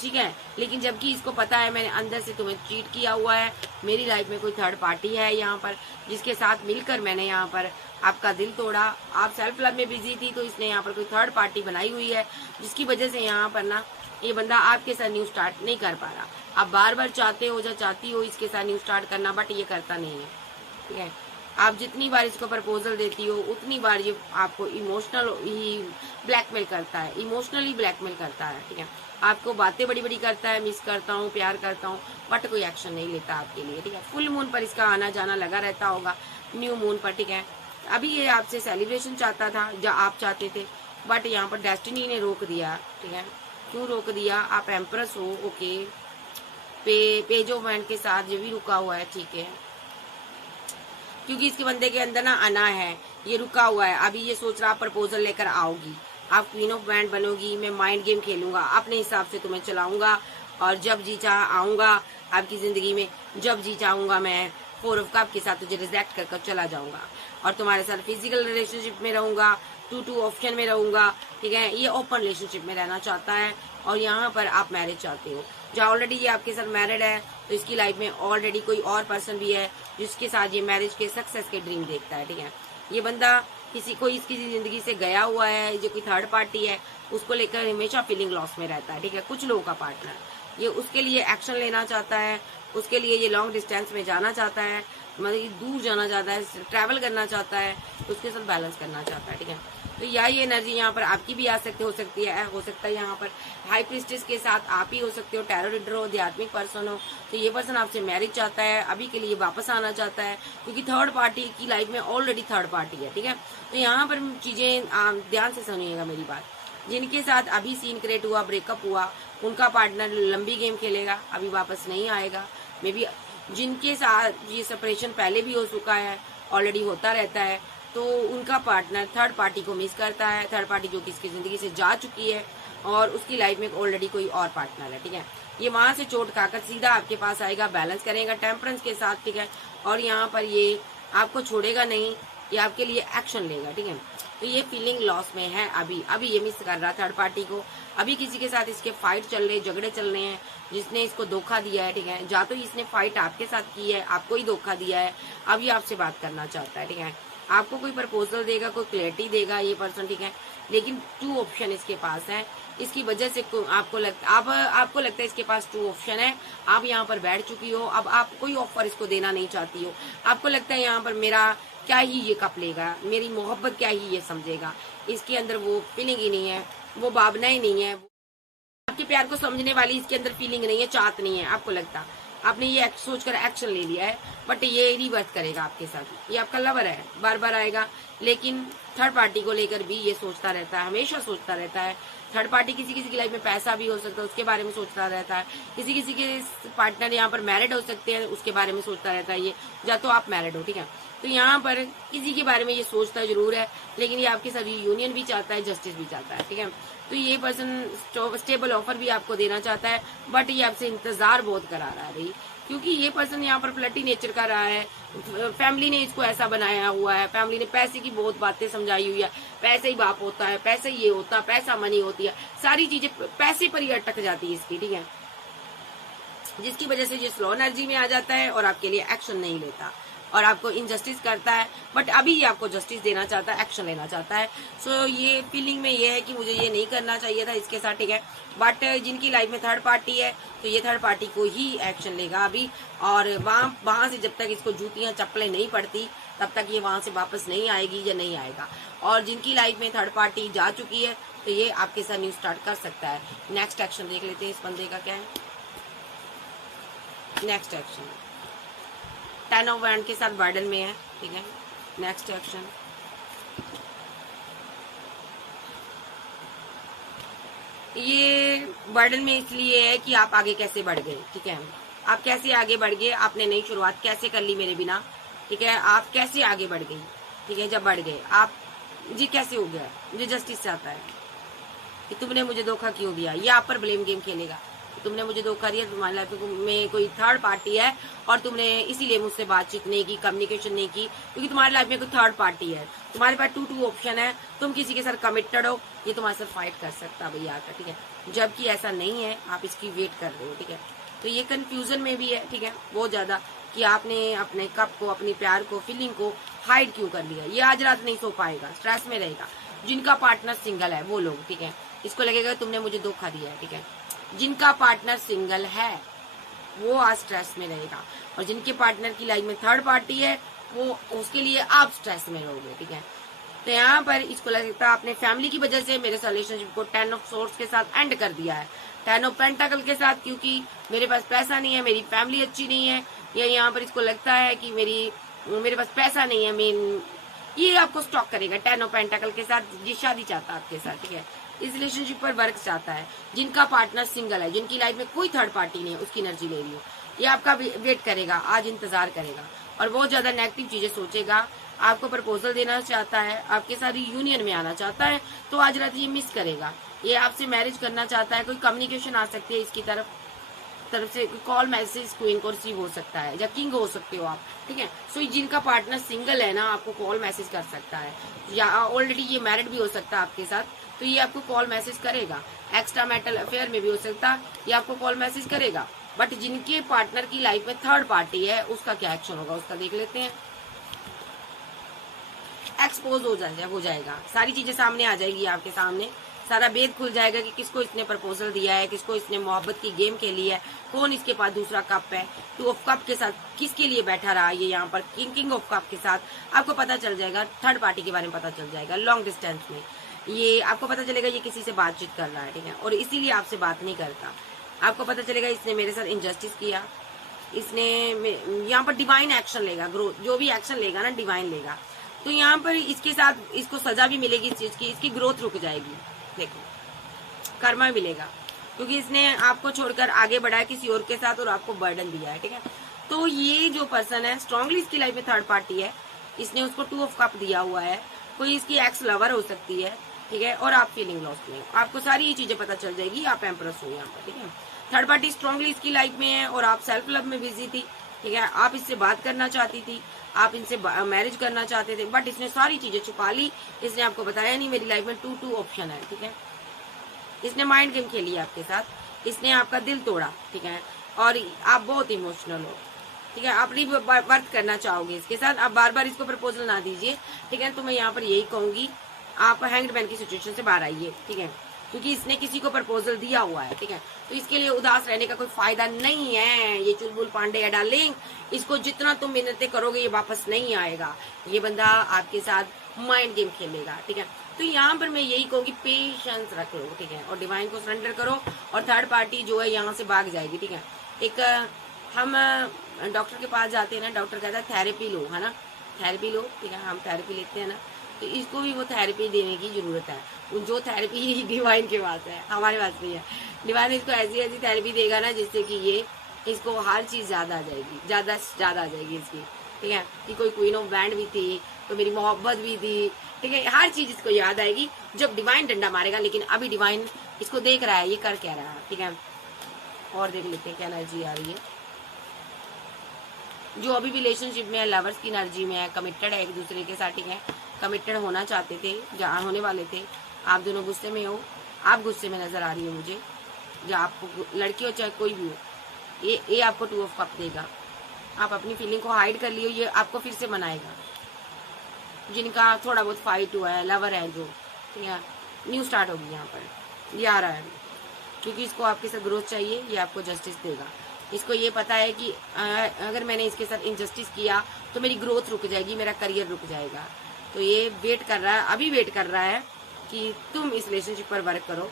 ठीक है। लेकिन जबकि इसको पता है मैंने अंदर से तुम्हें चीट किया हुआ है, मेरी लाइफ में कोई थर्ड पार्टी है यहाँ पर जिसके साथ मिलकर मैंने यहाँ पर आपका दिल तोड़ा। आप सेल्फ लव में बिजी थी तो इसने यहाँ पर कोई थर्ड पार्टी बनाई हुई है, जिसकी वजह से यहाँ पर ना ये बंदा आपके साथ न्यू स्टार्ट नहीं कर पा रहा। आप बार बार चाहते हो या चाहती हो इसके साथ न्यू स्टार्ट करना, बट ये करता नहीं है, ठीक है। आप जितनी बार इसको प्रपोजल देती हो उतनी बार ये आपको इमोशनल ही ब्लैकमेल करता है, इमोशनली ब्लैकमेल करता है, ठीक है। आपको बातें बड़ी बड़ी करता है, मिस करता हूँ, प्यार करता हूँ, बट कोई एक्शन नहीं लेता आपके लिए, ठीक है। फुल मून पर इसका आना जाना लगा रहता होगा, न्यू मून पर, ठीक है। अभी ये आपसे सेलिब्रेशन चाहता था जो आप चाहते थे, बट यहाँ पर डेस्टिनी ने रोक दिया, ठीक है। क्यों रोक दिया? आप एम्प्रेस हो, ओके। पेज ऑफ हैंड के साथ ये भी रुका हुआ है, ठीक है, क्योंकि इसके बंदे के अंदर ना आना है, ये रुका हुआ है। अभी ये सोच रहा आप प्रपोजल लेकर आओगी, आप क्वीन ऑफ बैंड बनोगी, मैं माइंड गेम खेलूंगा, अपने हिसाब से तुम्हें चलाऊंगा और जब जी चाह आऊंगा आपकी जिंदगी में, जब जी चाहूंगा मैं 4 ऑफ कप के साथ तुझे रिजेक्ट कर चला जाऊंगा और तुम्हारे साथ फिजिकल रिलेशनशिप में रहूंगा, 2-2 ऑप्शन में रहूंगा, ठीक है। ये ओपन रिलेशनशिप में रहना चाहता है और यहाँ पर आप मैरिज चाहते हो। जहाँ ऑलरेडी ये आपके साथ मैरिड है तो इसकी लाइफ में ऑलरेडी कोई और पर्सन भी है जिसके साथ ये मैरिज के सक्सेस के ड्रीम देखता है, ठीक है। ये बंदा कोई इसकी जिंदगी से गया हुआ है, जो कोई थर्ड पार्टी है, उसको लेकर हमेशा फीलिंग लॉस में रहता है, ठीक है। कुछ लोगों का पार्टनर ये उसके लिए एक्शन लेना चाहता है, उसके लिए ये लॉन्ग डिस्टेंस में जाना चाहता है, मतलब दूर जाना चाहता है, ट्रैवल करना चाहता है, उसके साथ बैलेंस करना चाहता है, ठीक है। तो यही एनर्जी यहाँ पर आपकी भी आ सकती हो सकती है, यहाँ पर हाई प्रिस्टेस के साथ आप ही हो सकते हो, टैरो रीडर हो, आध्यात्मिक पर्सन हो, तो ये पर्सन आपसे मैरिज चाहता है, अभी के लिए वापस आना चाहता है, क्योंकि थर्ड पार्टी की लाइफ में ऑलरेडी थर्ड पार्टी है, ठीक है। तो यहाँ पर चीजें ध्यान से सुनिएगा मेरी बात। जिनके साथ अभी सीन क्रिएट हुआ, ब्रेकअप हुआ, उनका पार्टनर लंबी गेम खेलेगा, अभी वापस नहीं आएगा। मे बी जिनके साथ ये सेपरेशन पहले भी हो चुका है, ऑलरेडी होता रहता है, तो उनका पार्टनर थर्ड पार्टी को मिस करता है, थर्ड पार्टी जो कि इसकी जिंदगी से जा चुकी है और उसकी लाइफ में ऑलरेडी कोई और पार्टनर है, ठीक है। ये वहां से चोट खाकर सीधा आपके पास आएगा, बैलेंस करेगा टेम्परेंस के साथ, ठीक है। और यहाँ पर ये आपको छोड़ेगा नहीं, ये आपके लिए एक्शन लेगा, ठीक है। तो ये फीलिंग लॉस में है, अभी ये मिस कर रहा थर्ड पार्टी को, अभी किसी के साथ इसके फाइट चल रहे, झगड़े चल रहे हैं, जिसने इसको धोखा दिया है, ठीक है। या तो इसने फाइट आपके साथ की है, आपको ही धोखा दिया है, अभी आपसे बात करना चाहता है, ठीक है। आपको कोई प्रपोजल देगा, कोई क्लैरिटी देगा ये पर्सन, ठीक है। लेकिन 2 ऑप्शन इसके पास है, इसकी वजह से आपको लगता है इसके पास 2 ऑप्शन है, आप यहाँ पर बैठ चुकी हो, अब आप कोई ऑफर इसको देना नहीं चाहती हो। आपको लगता है यहाँ पर मेरा क्या ही ये कप लेगा, मेरी मोहब्बत क्या ही ये समझेगा, इसके अंदर वो फीलिंग ही नहीं है, वो भावना ही नहीं है, आपके प्यार को समझने वाली इसके अंदर फीलिंग नहीं है, चाहत नहीं है। आपको लगता आपने ये सोचकर एक्शन ले लिया है, बट ये रिवर्स करेगा आपके साथ। ये आपका लवर है, बार बार आएगा, लेकिन थर्ड पार्टी को लेकर भी ये सोचता रहता है, हमेशा सोचता रहता है। थर्ड पार्टी किसी किसी की लाइफ में पैसा भी हो सकता है, उसके बारे में सोचता रहता है। किसी किसी के पार्टनर यहाँ पर मैरिड हो सकते हैं, उसके बारे में सोचता रहता है ये, या तो आप मैरिड हो, ठीक है। तो यहाँ पर किसी के बारे में ये सोचता जरूर है, लेकिन ये आपके साथ यूनियन भी चाहता है, जस्टिस भी चाहता है, ठीक है। तो ये पर्सन स्टेबल ऑफर भी आपको देना चाहता है, बट ये आपसे इंतजार बहुत करा रहा है भाई, क्योंकि ये पर्सन यहाँ पर फ्लर्टी नेचर का रहा है। फैमिली ने इसको ऐसा बनाया हुआ है, फैमिली ने पैसे की बहुत बातें समझाई हुई है, पैसे ही बाप होता है, पैसे ये होता है, पैसा मनी होती है, सारी चीजें पैसे पर ही अटक जाती है इसकी, ठीक है। जिसकी वजह से ये स्लो एनर्जी में आ जाता है और आपके लिए एक्शन नहीं लेता और आपको इनजस्टिस करता है, बट अभी ये आपको जस्टिस देना चाहता है, एक्शन लेना चाहता है। सो ये फीलिंग में ये है कि मुझे ये नहीं करना चाहिए था इसके साथ, ठीक है। बट जिनकी लाइफ में थर्ड पार्टी है, तो ये थर्ड पार्टी को ही एक्शन लेगा अभी, और वहां से जब तक इसको जूतियां चप्पलें नहीं पड़ती तब तक ये वहां से वापस नहीं आएगी या नहीं आएगा। और जिनकी लाइफ में थर्ड पार्टी जा चुकी है, तो ये आपके साथ न्यू स्टार्ट कर सकता है। नेक्स्ट एक्शन देख लेते हैं इस बंदे का क्या है। नेक्स्ट एक्शन 10 ऑफ वैंड के साथ बर्डन में है, ठीक है। नेक्स्ट एक्शन ये बर्डन में इसलिए है कि आप आगे कैसे बढ़ गए, ठीक है। आप कैसे आगे बढ़ गए, आपने नई शुरुआत कैसे कर ली मेरे बिना, ठीक है। आप कैसे आगे बढ़ गई, ठीक है। जब बढ़ गए आप, जी कैसे हो गया, मुझे जस्टिस चाहता है कि तुमने मुझे धोखा क्यों दिया, ये आप पर ब्लेम गेम खेलेगा। तुमने मुझे धोखा दिया, तुम्हारी लाइफ में कोई थर्ड पार्टी है और तुमने इसीलिए मुझसे बातचीत नहीं की, कम्युनिकेशन नहीं की, क्योंकि तुम्हारी लाइफ में कोई थर्ड पार्टी है। तुम्हारे पास 2-2 ऑप्शन है, तुम किसी के साथ कमिटेड हो, ये तुम्हारे साथ फाइट कर सकता है भैया आकर, ठीक है। जबकि ऐसा नहीं है, आप इसकी वेट कर रहे हो, ठीक है। तो ये कंफ्यूजन में भी है, ठीक है, बहुत ज्यादा, कि आपने अपने कप को, अपनी प्यार को, फीलिंग को हाइड क्यों कर लिया। ये आज रात नहीं सो पाएगा, स्ट्रेस में रहेगा। जिनका पार्टनर सिंगल है वो लोग, ठीक है, इसको लगेगा तुमने मुझे धोखा दिया है, ठीक है। जिनका पार्टनर सिंगल है वो आज स्ट्रेस में रहेगा, और जिनके पार्टनर की लाइफ में थर्ड पार्टी है वो, उसके लिए आप स्ट्रेस में रहोगे, ठीक है। तो यहाँ पर इसको लगता है आपने फैमिली की वजह से मेरे रिलेशनशिप को 10 ऑफ सोर्ड्स के साथ एंड कर दिया है, 10 ऑफ पेंटाकल के साथ, क्योंकि मेरे पास पैसा नहीं है, मेरी फैमिली अच्छी नहीं है, या यहाँ पर इसको लगता है कि मेरे पास पैसा नहीं है, मेन ये आपको स्टॉक करेगा 10 ऑफ पेंटाकल के साथ। ये शादी चाहता है आपके साथ, ठीक है, इस रिलेशनशिप पर वर्क चाहता है। जिनका पार्टनर सिंगल है, जिनकी लाइफ में कोई थर्ड पार्टी नहीं है, उसकी एनर्जी ले रही हो, ये आपका वेट करेगा, आज इंतजार करेगा, और बहुत ज्यादा नेगेटिव चीजें सोचेगा। आपको प्रपोजल देना चाहता है, आपके साथ यूनियन में आना चाहता है, तो आज रात ये मिस करेगा। ये आपसे मैरिज करना चाहता है, कोई कम्युनिकेशन आ सकती है इसकी तरफ से, कॉल मैसेज क्वीन को रिसीव हो सकता है, या किंग हो सकते हो आप, ठीक है। सो जिनका पार्टनर सिंगल है ना, आपको कॉल मैसेज कर सकता है, या ऑलरेडी ये मैरिड भी हो सकता है आपके साथ, तो ये आपको कॉल मैसेज करेगा। एक्स्ट्रा मैरिटल अफेयर में भी हो सकता है, ये आपको कॉल मैसेज करेगा। बट जिनके पार्टनर की लाइफ में थर्ड पार्टी है, उसका क्या एक्शन होगा, उसका देख लेते हैं। एक्सपोज हो जाएगा, सारी चीजें सामने आ जाएगी आपके सामने, सारा भेद खुल जाएगा कि किसको इसने प्रपोजल दिया है, किसको इसने मोहब्बत की गेम खेली है, कौन इसके पास दूसरा कप है, 2 ऑफ कप के साथ किसके लिए बैठा रहा ये यहाँ पर किंग ऑफ कप के साथ। आपको पता चल जाएगा, थर्ड पार्टी के बारे में पता चल जाएगा। लॉन्ग डिस्टेंस में ये आपको पता चलेगा ये किसी से बातचीत कर रहा है, ठीक है, और इसीलिए आपसे बात नहीं करता। आपको पता चलेगा इसने मेरे साथ इनजस्टिस किया, इसने यहाँ पर डिवाइन एक्शन लेगा, ग्रोथ जो भी एक्शन लेगा ना डिवाइन लेगा। तो यहाँ पर इसके साथ इसको सजा भी मिलेगी इस चीज की, इसकी ग्रोथ रुक जाएगी, देखो कर्मा मिलेगा, क्योंकि इसने आपको छोड़कर आगे बढ़ा है किसी और के साथ और आपको बर्डन दिया है, ठीक है। तो ये जो पर्सन है स्ट्रांगली इसकी लाइफ में थर्ड पार्टी है, इसने उसको 2 ऑफ कप दिया हुआ है, कोई इसकी एक्स लवर हो सकती है, ठीक है, और आप फीलिंग लॉस्ट में, आपको सारी ये चीजें पता चल जाएगी, आप एम्प्रेस हो यहाँ पर, ठीक है। थर्ड पार्टी स्ट्रांगली इसकी लाइफ में है और आप सेल्फ लव में बिजी थी, ठीक है, आप इससे बात करना चाहती थी, आप इनसे मैरिज करना चाहते थे, बट इसने सारी चीजें छुपा ली, इसने आपको बताया नहीं मेरी लाइफ में 2 ऑप्शन है, ठीक है। इसने माइंड गेम खेली आपके साथ, इसने आपका दिल तोड़ा, ठीक है, और आप बहुत इमोशनल हो, ठीक है, आप वर्क करना चाहोगे इसके साथ, आप बार बार इसको प्रपोजल ना दीजिए, ठीक है। तो मैं यहाँ पर यही कहूंगी, आप हैंग्ड मैन की सिचुएशन से बाहर आइए, ठीक है, क्योंकि इसने किसी को प्रपोजल दिया हुआ है, ठीक है, तो इसके लिए उदास रहने का कोई फायदा नहीं है। ये चुलबुल पांडे है डार्लिंग, इसको जितना तुम मिन्नतें करोगे ये वापस नहीं आएगा, ये बंदा आपके साथ माइंड गेम खेलेगा, ठीक है। तो यहाँ पर मैं यही कहूंगी पेशेंस रख लो, ठीक है, और डिवाइन को सरेंडर करो, और थर्ड पार्टी जो है यहाँ से भाग जाएगी, ठीक है। एक हम डॉक्टर के पास जाते हैं ना, डॉक्टर कहता है थेरेपी लो, है ना, थेरेपी लो, ठीक है, हम थेरेपी लेते हैं ना, तो इसको भी वो थेरेपी देने की जरूरत है। जो थेरेपी डिवाइन के पास है, हमारे पास नहीं है। डिवाइन इसको ऐसी ऐसी थेरेपी देगा ना जिससे कि ये इसको हर चीज ज्यादा आ जाएगी, ज्यादा आ जाएगी इसकी, ठीक है, कि कोई क्वीन ऑफ बैंड भी थी तो मेरी मोहब्बत भी थी, ठीक है, हर चीज इसको याद आएगी जब डिवाइन डंडा मारेगा। लेकिन अभी डिवाइन इसको देख रहा है ये कर क्या रहा है, ठीक है। और देख लेते हैं क्या एनर्जी आ रही है। जो अभी रिलेशनशिप में है, लवर्स की एनर्जी में है, कमिटेड है एक दूसरे के साथ, ठीक है, कमिटेड होना चाहते थे, जहाँ होने वाले थे, आप दोनों गुस्से में हो, आप गुस्से में नजर आ रही हो मुझे, जो आपको लड़की हो चाहे कोई भी हो, ये आपको 2 ऑफ कप देगा। आप अपनी फीलिंग को हाइड कर लियो, ये आपको फिर से मनाएगा। जिनका थोड़ा बहुत फाइट हुआ है, लवर है जो, ठीक है, न्यू स्टार्ट होगी यहाँ पर, ये आ रहा है, क्योंकि इसको आपके साथ ग्रोथ चाहिए, ये आपको जस्टिस देगा। इसको ये पता है कि अगर मैंने इसके साथ इनजस्टिस किया तो मेरी ग्रोथ रुक जाएगी, मेरा करियर रुक जाएगा। तो ये वेट कर रहा है, अभी वेट कर रहा है कि तुम इस रिलेशनशिप पर वर्क करो।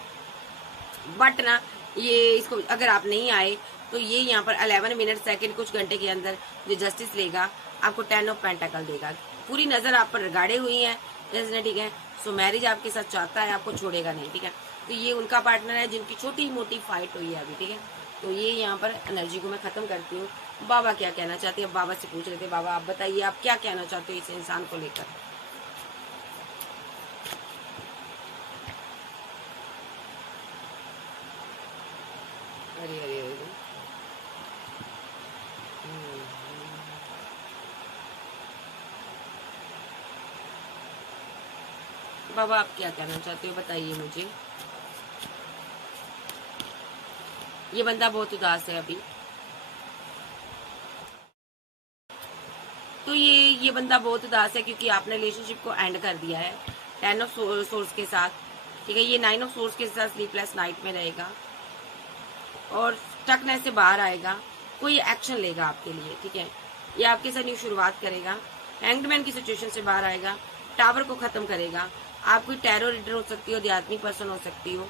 बट ना ये इसको अगर आप नहीं आए तो ये यहाँ पर 11 मिनट सेकंड कुछ घंटे के अंदर जो जस्टिस लेगा आपको 10 ऑफ पेंटाकल देगा। पूरी नजर आप पर गाड़े हुई है इसने, ठीक है। सो मैरिज आपके साथ चाहता है, आपको छोड़ेगा नहीं, ठीक है। तो ये उनका पार्टनर है जिनकी छोटी मोटी फाइट हुई है अभी, ठीक है। तो ये यहाँ पर एनर्जी को मैं खत्म करती हूँ। बाबा क्या कहना चाहते हैं, बाबा से पूछ रहे थे, बाबा आप बताइए आप क्या कहना चाहते हो इस इंसान को लेकर। अरे अरे अरे बाबा आप क्या कहना चाहते हो बताइए मुझे। ये बंदा बहुत उदास है अभी, तो ये बंदा बहुत उदास है क्योंकि आपने रिलेशनशिप को एंड कर दिया है 10 ऑफ सोर्स के साथ, ठीक है। ये 9 ऑफ सोर्स के साथ स्लीपलेस नाइट में रहेगा और स्टकनेस से बाहर आएगा, कोई एक्शन लेगा आपके लिए, ठीक है। ये आपके साथ न्यू शुरुआत करेगा, हैंगमैन की सिचुएशन से बाहर आएगा, टावर को खत्म करेगा। आप कोई टैरो रीडर हो सकती हो, आध्यात्मिक पर्सन हो सकती हो,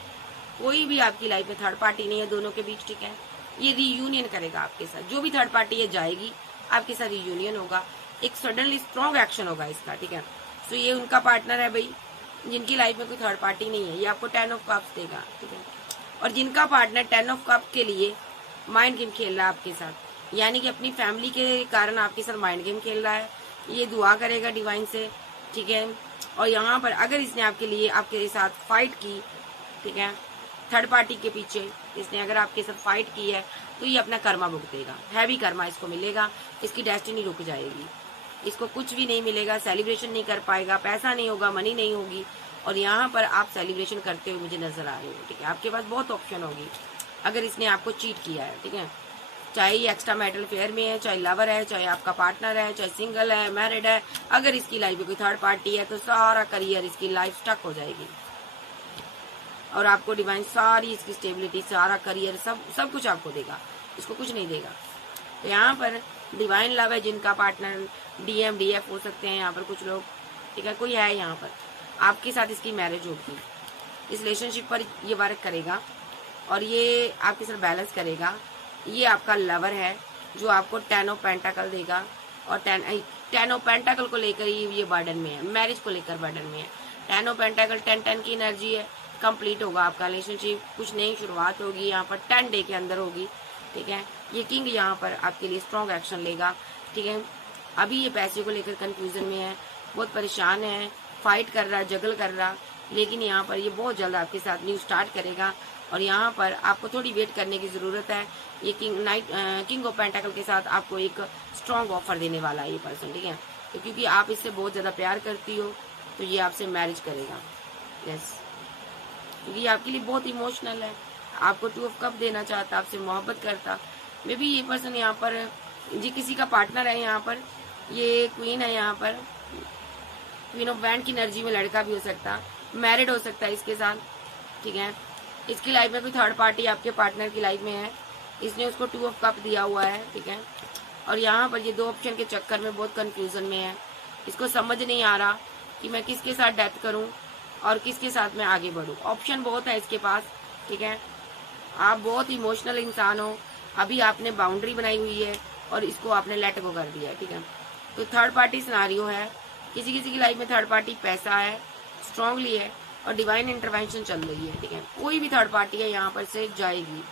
कोई भी आपकी लाइफ में थर्ड पार्टी नहीं है दोनों के बीच, ठीक है। ये रीयूनियन करेगा आपके साथ, जो भी थर्ड पार्टी है जाएगी, आपके साथ रीयूनियन होगा, एक सडनली स्ट्रॉन्ग एक्शन होगा इसका, ठीक है। तो ये उनका पार्टनर है भाई, जिनकी लाइफ में कोई थर्ड पार्टी नहीं है, ये आपको 10 ऑफ कप्स देगा, ठीक है। और जिनका पार्टनर 10 ऑफ कप के लिए माइंड गेम खेल रहा है आपके साथ, यानी कि अपनी फैमिली के कारण आपके साथ माइंड गेम खेल रहा है, ये दुआ करेगा डिवाइन से, ठीक है। और यहाँ पर अगर इसने आपके लिए आपके साथ फाइट की, ठीक है, थर्ड पार्टी के पीछे इसने अगर आपके साथ फाइट की है, तो ये अपना कर्मा भुगतेगा, हैवी कर्मा इसको मिलेगा, इसकी डेस्टिनी रुक जाएगी, इसको कुछ भी नहीं मिलेगा, सेलिब्रेशन नहीं कर पाएगा, पैसा नहीं होगा, मनी नहीं होगी। और यहाँ पर आप सेलिब्रेशन करते हुए मुझे नजर आ रहे हो, ठीक है। आपके पास बहुत ऑप्शन होगी अगर इसने आपको चीट किया है, ठीक है। चाहे ये एक्स्ट्रा मैरिटल अफेयर में है, चाहे लवर है, चाहे आपका पार्टनर है, चाहे सिंगल है, मैरिड है, अगर इसकी लाइफ में कोई थर्ड पार्टी है तो सारा करियर, इसकी लाइफ स्टक हो जाएगी। और आपको डिवाइन सारी इसकी स्टेबिलिटी, सारा करियर, सब कुछ आपको देगा, इसको कुछ नहीं देगा। तो यहाँ पर डिवाइन लव है, जिनका पार्टनर डीएम डीएफ हो सकते हैं यहाँ पर कुछ लोग, ठीक है। कोई है यहाँ पर आपके साथ, इसकी मैरिज होगी, इस रिलेशनशिप पर ये वर्क करेगा और ये आपके साथ बैलेंस करेगा। ये आपका लवर है जो आपको 10 ऑफ पेंटाकल देगा और 10 ऑफ पेंटाकल को लेकर ये बर्डन में है, मैरिज को लेकर बर्डन में है। 10 ऑफ पेंटाकल 10 की एनर्जी है, कंप्लीट होगा आपका रिलेशनशिप, कुछ नई शुरुआत होगी यहाँ पर 10 डे के अंदर होगी, ठीक है। ये किंग यहाँ पर आपके लिए स्ट्रॉन्ग एक्शन लेगा, ठीक है। अभी ये पैसे को लेकर कंफ्यूजन में है, बहुत परेशान है, फाइट कर रहा, जगल कर रहा, लेकिन यहाँ पर ये बहुत जल्द आपके साथ न्यू स्टार्ट करेगा। और यहाँ पर आपको थोड़ी वेट करने की जरूरत है। ये किंग ऑफ पेंटाकल के साथ आपको एक स्ट्रॉन्ग ऑफर देने वाला है ये पर्सन, ठीक है। तो क्योंकि आप इससे बहुत ज्यादा प्यार करती हो तो ये आपसे मैरिज करेगा, यस, क्योंकि आपके लिए बहुत इमोशनल है, आपको 2 ऑफ कप देना चाहता, आपसे मोहब्बत करता। मे बी ये पर्सन यहाँ पर जी किसी का पार्टनर है, यहाँ पर ये क्वीन है, यहाँ पर क्वीन ऑफ वैंड की एनर्जी में लड़का भी हो सकता, मैरिड हो सकता है इसके साथ, ठीक है। इसकी लाइफ में कोई थर्ड पार्टी आपके पार्टनर की लाइफ में है, इसने उसको 2 ऑफ कप दिया हुआ है, ठीक है। और यहाँ पर ये 2 ऑप्शन के चक्कर में बहुत कंफ्यूजन में है, इसको समझ नहीं आ रहा कि मैं किसके साथ डेथ करूं और किसके साथ मैं आगे बढ़ूं। ऑप्शन बहुत है इसके पास, ठीक है। आप बहुत इमोशनल इंसान हो, अभी आपने बाउंड्री बनाई हुई है और इसको आपने लेट गो कर दिया है, ठीक है। तो थर्ड पार्टी सिनारियो है, किसी किसी की लाइफ में थर्ड पार्टी पैसा है, स्ट्रांगली है और डिवाइन इंटरवेंशन चल रही है, ठीक है। कोई भी थर्ड पार्टी है यहाँ पर से जाएगी।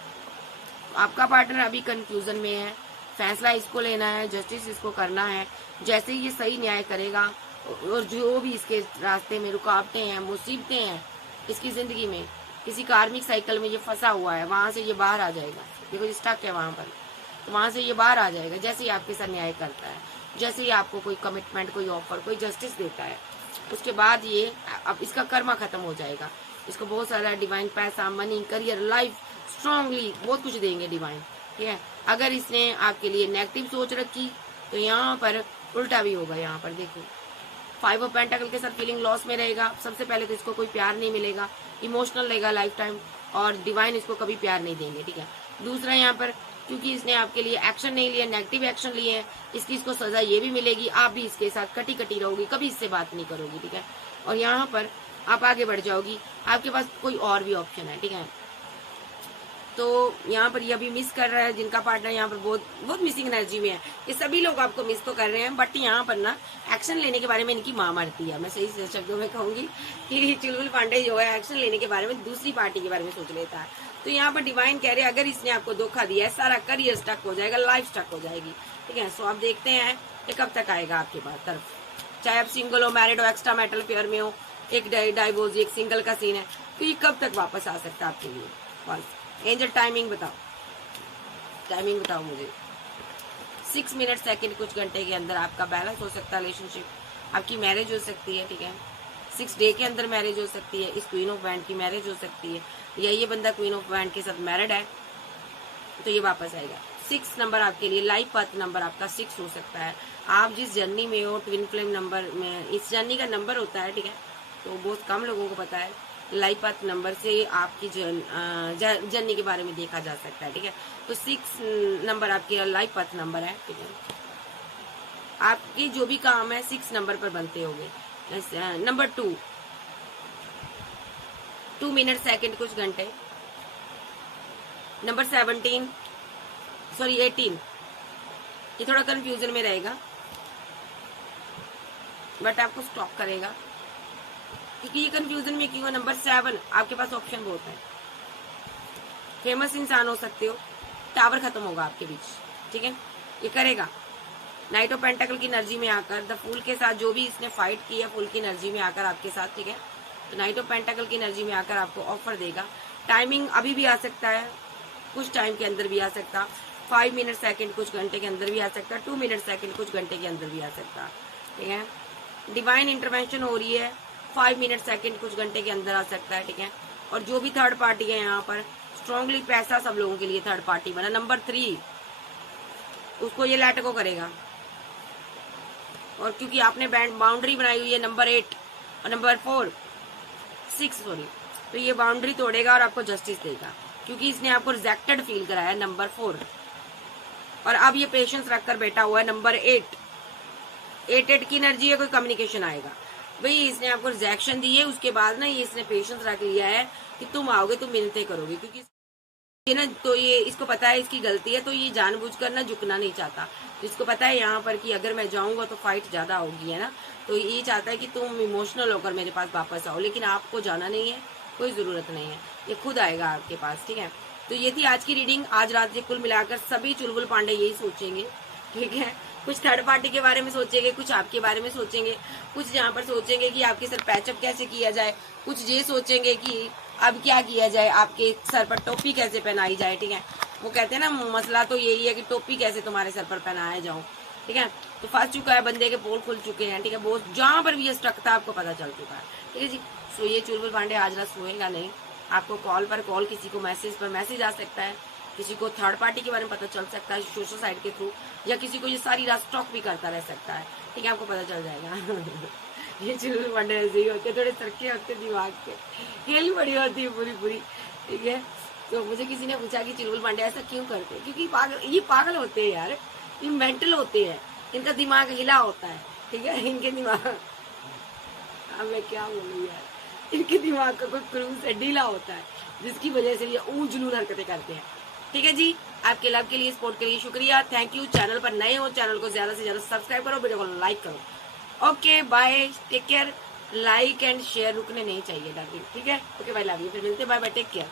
आपका पार्टनर अभी कंफ्यूजन में है, फैसला इसको लेना है, जस्टिस इसको करना है, जैसे ये सही न्याय करेगा और जो भी इसके रास्ते में रुकावटें हैं, मुसीबतें हैं इसकी जिंदगी में, किसी कार्मिक साइकिल में ये फंसा हुआ है, वहां से ये बाहर आ जाएगा। देखो स्टक है वहां पर, तो वहां से ये बाहर आ जाएगा जैसे ही आपके साथ न्याय करता है, जैसे ही आपको कोई कमिटमेंट, कोई ऑफर, कोई जस्टिस देता है, उसके बाद ये अब इसका कर्मा खत्म हो जाएगा। इसको बहुत सारा डिवाइन पैसा, मनी, करियर, लाइफ स्ट्रांगली बहुत कुछ देंगे डिवाइन, ठीक है। अगर इसने आपके लिए नेगेटिव सोच रखी तो यहाँ पर उल्टा भी होगा। यहाँ पर देखो 5 ऑफ पेंटाकल के साथ फीलिंग लॉस में रहेगा। सबसे पहले तो इसको कोई प्यार नहीं मिलेगा, इमोशनल रहेगा लाइफ टाइम और डिवाइन इसको कभी प्यार नहीं देंगे, ठीक है। दूसरा यहाँ पर क्योंकि इसने आपके लिए एक्शन नहीं लिया, नेगेटिव एक्शन लिए हैं, इसको सजा ये भी मिलेगी, आप भी इसके साथ कटी कटी रहोगी, कभी इससे बात नहीं करोगी, ठीक है। और यहाँ पर आप आगे बढ़ जाओगी, आपके पास कोई और भी ऑप्शन है, ठीक है। तो यहाँ पर ये अभी मिस कर रहा है, जिनका पार्टनर यहाँ पर बहुत मिसिंग एनर्जी में है। ये सभी लोग आपको मिस तो कर रहे हैं, बट यहाँ पर ना एक्शन लेने के बारे में इनकी माँ मरती है। मैं सही शब्दों में कहूंगी कि चुलबुल पांडे जो है एक्शन लेने के बारे में दूसरी पार्टी के बारे में सोच लेता है। तो यहाँ पर डिवाइन कह रहे हैं अगर इसने आपको धोखा दिया है, सारा करियर स्टक हो जाएगा, लाइफ स्टक हो जाएगी, ठीक है। सो आप देखते हैं ये कब तक आएगा आपके पास तरफ, चाहे आप सिंगल हो, मैरिड हो, एक्स्ट्रा मैरिटल अफेयर में हो, एक डाइवोर्स, एक सिंगल का सीन है, तो ये कब तक वापस आ सकता है आपके लिए। बस एंजल टाइमिंग बताओ। टाइमिंग बताओ मुझे। 6 मिनट सेकंड कुछ घंटे के अंदर आपका बैलेंस हो सकता है रिलेशनशिप, आपकी मैरिज हो सकती है, ठीक है। 6 डे के अंदर मैरिज हो सकती है, इस क्वीन ऑफ वैंड की मैरिज हो सकती है, या ये बंदा क्वीन ऑफ वैंड के साथ मैरिड है तो ये वापस आएगा। 6 नंबर आपके लिए लाइफ पाथ नंबर आपका 6 हो सकता है। आप जिस जर्नी में हो ट्विन फ्लेम नंबर में इस जर्नी का नंबर होता है, ठीक है, तो बहुत कम लोगों को पता है। लाइफ पाथ नंबर से आपकी जर्नी के बारे में देखा जा सकता है, ठीक है। तो 6 नंबर आपकी लाइफ पाथ नंबर है, ठीक है। आपके जो भी काम है 6 नंबर पर बनते होंगे। नंबर 2 मिनट सेकंड कुछ घंटे। नंबर 18 ये थोड़ा कंफ्यूजन में रहेगा बट आपको स्टॉप करेगा, क्योंकि ये कंफ्यूजन में क्यों है। नंबर 7 आपके पास ऑप्शन बहुत है, फेमस इंसान हो सकते हो, टावर खत्म होगा आपके बीच, ठीक है, ये करेगा। नाइट ऑफ पेंटाकल की एनर्जी में आकर द फूल के साथ जो भी इसने फाइट की है, फूल की एनर्जी में आकर आपके साथ, ठीक है, तो नाइट ऑफ पेंटाकल की एनर्जी में आकर आपको ऑफर देगा। टाइमिंग अभी भी आ सकता है, कुछ टाइम के अंदर भी आ सकता, 5 मिनट सेकंड कुछ घंटे के अंदर भी आ सकता, 2 मिनट सेकंड कुछ घंटे के अंदर भी आ सकता, ठीक है। डिवाइन इंटरवेंशन हो रही है, 5 मिनट सेकंड कुछ घंटे के अंदर आ सकता है, ठीक है। और जो भी थर्ड पार्टी है यहाँ पर स्ट्रांगली पैसा सब लोगों के लिए थर्ड पार्टी बना। नंबर 3 उसको ये लेट को करेगा, और क्योंकि आपने बाउंड्री बनाई हुई है नंबर 8 और नंबर 6 तो ये बाउंड्री तोड़ेगा और आपको जस्टिस देगा, क्योंकि इसने आपको रिजेक्टेड फील कराया नंबर 4, और अब ये पेशेंस रखकर बैठा हुआ है नंबर 8 की एनर्जी है, कोई कम्युनिकेशन आएगा भाई। इसने आपको रिजेक्शन दी है, उसके बाद ना ये इसने पेशेंस रख लिया है कि तुम आओगे तुम मिलते करोगे, क्योंकि ये ना तो ये इसको पता है इसकी गलती है, तो ये जानबूझकर ना झुकना नहीं चाहता। तो इसको पता है यहाँ पर कि अगर मैं जाऊंगा तो फाइट ज्यादा होगी, है ना, तो ये चाहता है कि तुम इमोशनल होकर मेरे पास वापस आओ, लेकिन आपको जाना नहीं है, कोई जरूरत नहीं है, ये खुद आएगा आपके पास, ठीक है। तो ये थी आज की रीडिंग। आज रात से कुल मिलाकर सभी चुलबुल पांडे यही सोचेंगे, ठीक है। कुछ थर्ड पार्टी के बारे में सोचेंगे, कुछ आपके बारे में सोचेंगे, कुछ यहाँ पर सोचेंगे कि आपके सर पैचअप कैसे किया जाए, कुछ ये सोचेंगे कि अब क्या किया जाए, आपके सर पर टोपी कैसे पहनाई जाए, ठीक है। वो कहते हैं ना मसला तो यही है कि टोपी कैसे तुम्हारे सर पर पहनाया जाओ, ठीक है। तो फंस चुका है, बंदे के पोल खुल चुके हैं, ठीक है। बहुत जहां पर भी ये स्टक था आपको पता चल चुका है, ठीक है जी। सो ये चुलबुल पांडे आज रात सोएगा नहीं, आपको कॉल पर कॉल, किसी को मैसेज पर मैसेज आ सकता है, किसी को थर्ड पार्टी के बारे में पता चल सकता है सोशल साइट के थ्रू, या किसी को ये सारी रात स्टॉक भी करता रह सकता है, ठीक है, आपको पता चल जाएगा। ये चुलबुल पांडे ऐसे ही होते, थोड़े तरक्के होते दिमाग के, खेल बड़ी होती है पूरी, ठीक है। तो मुझे किसी ने पूछा कि चुलबुल पांडे ऐसा क्यों करते हैं, क्योंकि ये पागल होते हैं यार, ये मेंटल होते हैं, इनका दिमाग हिला होता है, ठीक है। इनके दिमाग, अब मैं क्या बोलूँ यार, इनके दिमाग का कोई क्रूज है, ढीला होता है, जिसकी वजह से ये ऊंजुलून हरकतें करते हैं, ठीक है जी। आपके लव के लिए, सपोर्ट के लिए शुक्रिया, थैंक यू। चैनल पर नए हो, चैनल को ज्यादा से ज्यादा सब्सक्राइब करो, वीडियो को लाइक करो। Okay bye, take care. Like and share रुकने नहीं चाहिए डार्लिंग, ठीक है। ओके बाय, लव यू, फिर मिलते हैं, बाय बाय, टेक केयर।